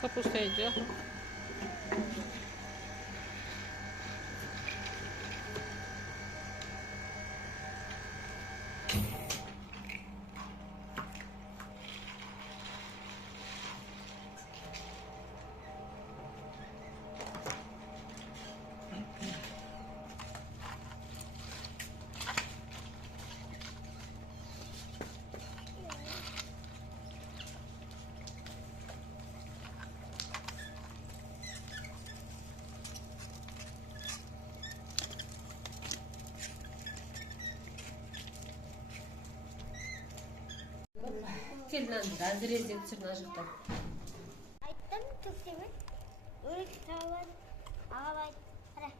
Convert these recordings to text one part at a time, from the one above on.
Капуста идет. Кел мынаны әзірезек түсір мына жақта. Айттым түктеме. Өрік салат. Аға айт. Қара.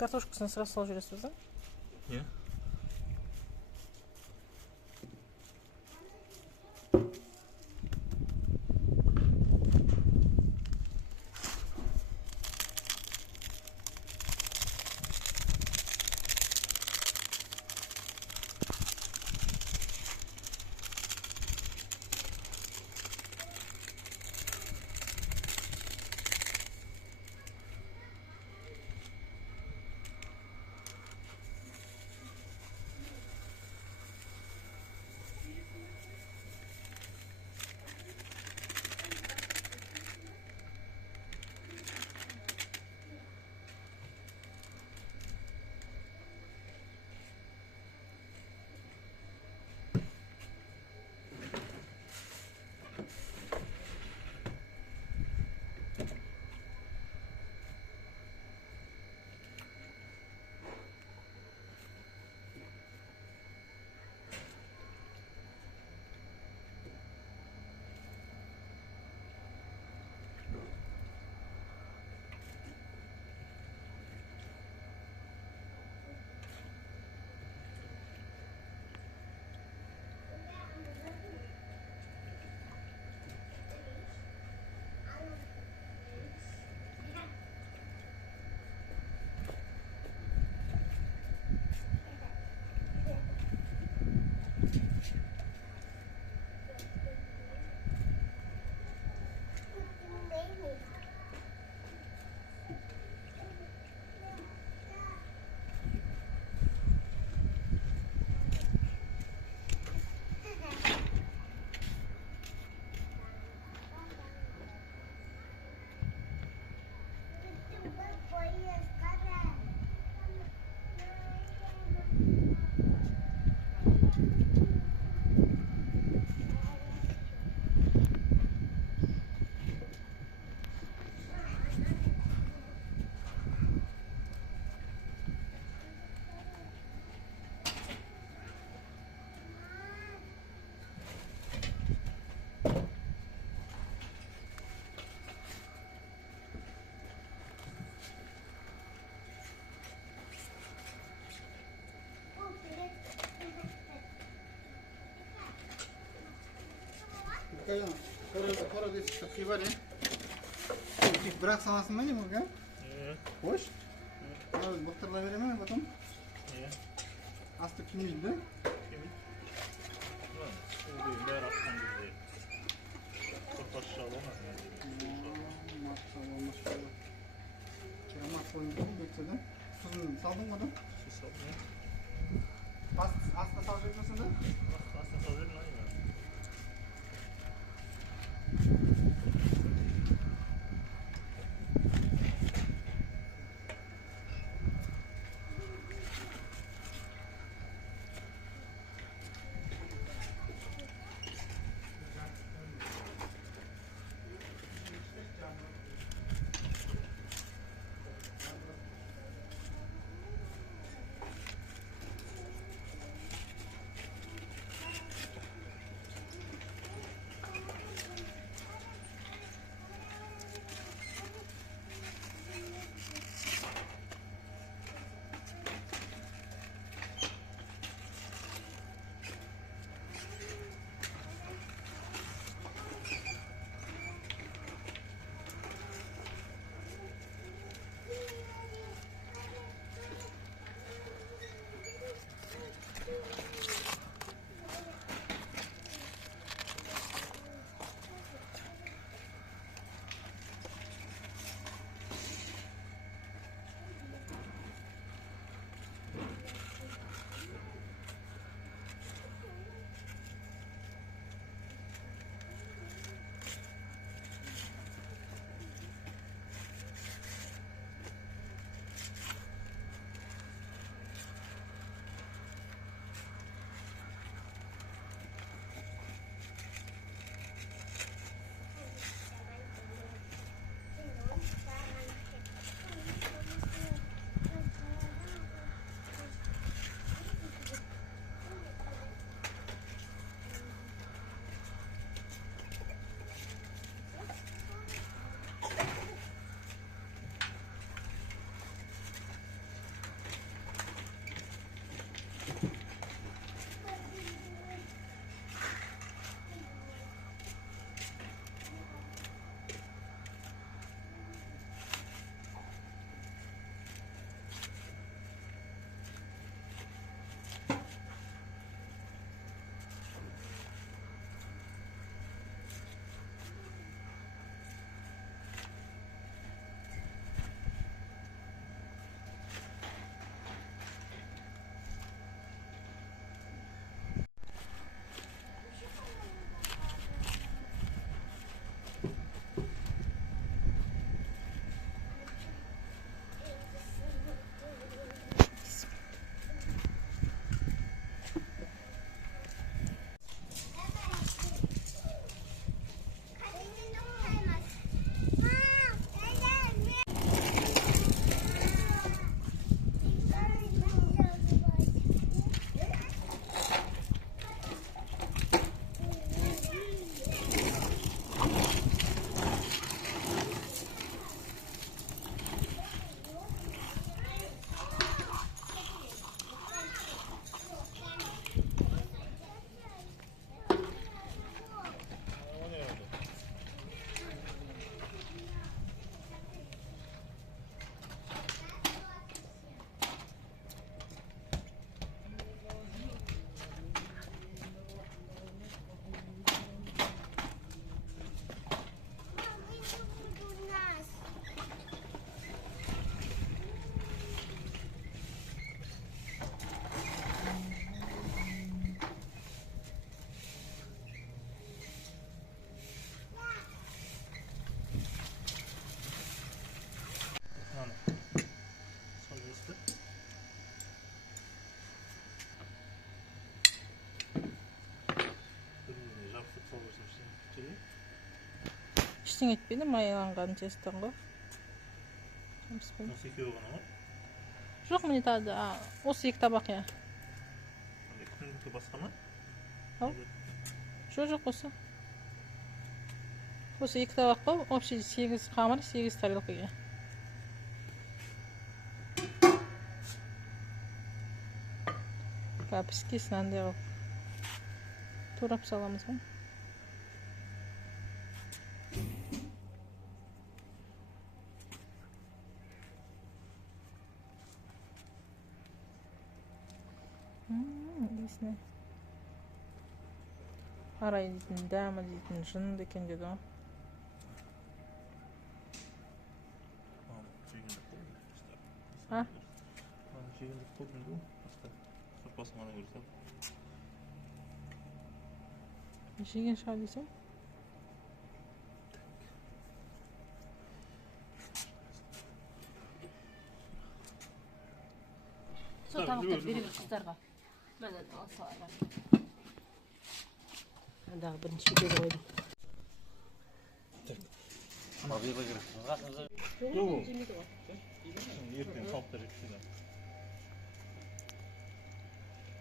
Картошкасын сразу салып жүресіз ба? Иә. Qora destekte kıyvar ya. Bırak sanasın mı bu ya? Hoş. Abi baktırla veremem bakalım. Aslı kimiydi? Keramat koyunca geçseden. Suzunu saldın mı da? Aslı salacak mısın da? Ештеңе етпейді, майаланған жестен ғой. Осы екеуі ғана ма? Жоқ, міне тағы осы екі табақ я. Күндікі басқа ма? Ау? Жоқ, осы. Осы екі табақ қой, общий 8 қамыр, 8 тарелкаға. Піскесін андай қылып турап саламыз ғой. несіне? Арай дейтін, дәмі дейтін, жын екен деді ғой. А? Жегендік қойдым ғой. Сұрпасын ғана көрсем. Жеген шығар десем? Сол табақтар бере бер қыздарға. Мәнен алсалар. Андағы бірінші деді қойдым. Мазыйға керек. Жоқ. Жемейді ғой. Ертең тауықтар жеткізеді.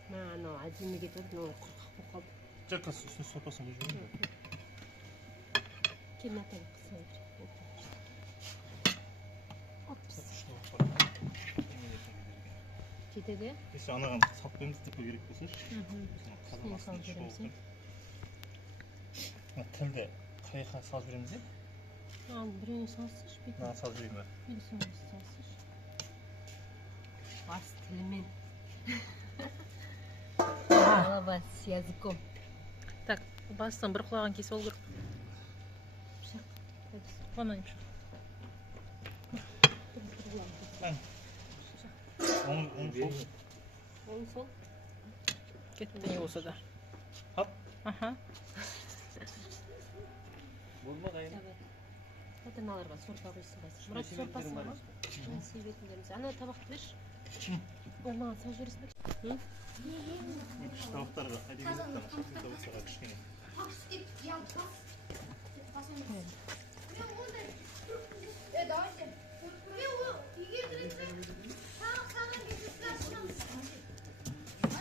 Анау әдемі кетіп отыр, мынау құрқақ болып қалды. Жаққа үстіне сорпасын қойып жіберейін. Кел мына табақ қыса бер. Кетеді? Если анаған салып қойымыз тіпі керек болса Үстіне салып жібереміз, е? Тілді қай жаққа салып жібереміз, е? Біреуіне салсыш, бетін. Мынаған салып жіберейін ба? Бері соңғы салсыш. Бас тілімен. Голова с языком. Так, бастан бір құлаған кесіп алу керек. Пышақ. Вон они пышақ. Оң сол. Оң сол. Кетті не болса да. Хап. Аха. Болды ма қайын? Ата-аналарға сорпа қойсын қазір. Мұрат сорпасы ма? Мен себетіндеміз. Ана табақты берші. Ол маған салып жібересің бе? Кіші табақтарға қайда керек табақтарға кішкене.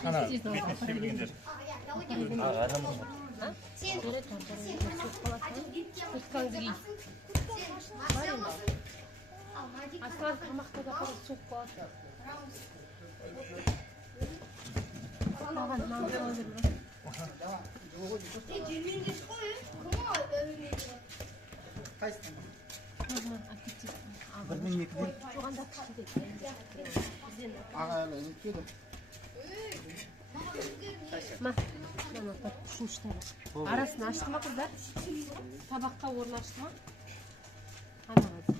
Ана бетіне себілгендер. Аслан тамақта да қарап соқ қалады. Маған маған аппетит. Бірден екіден Жоғанда кіші ағайлы өтпеді. Мана үшінші табақ. Арасын ашты ма қыздар? Табаққа орын ашты ма? Ана қазір.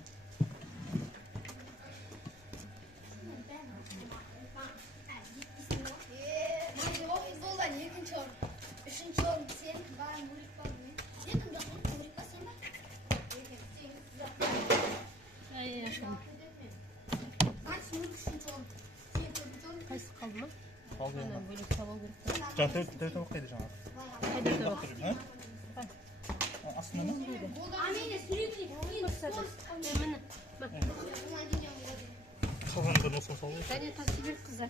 Үшінші орын сен, бәрін өліп бардың. Сен кімді қылып, Нұрипа сен бе? Қайсы қалды ма? Қалды Ана бөлек салу керек. жаңа тәу табақ қайда жаңағы? Қайда табақ? Астында ма? Міне. Қалғандар осыны салу. Және тасып жібер қыздар.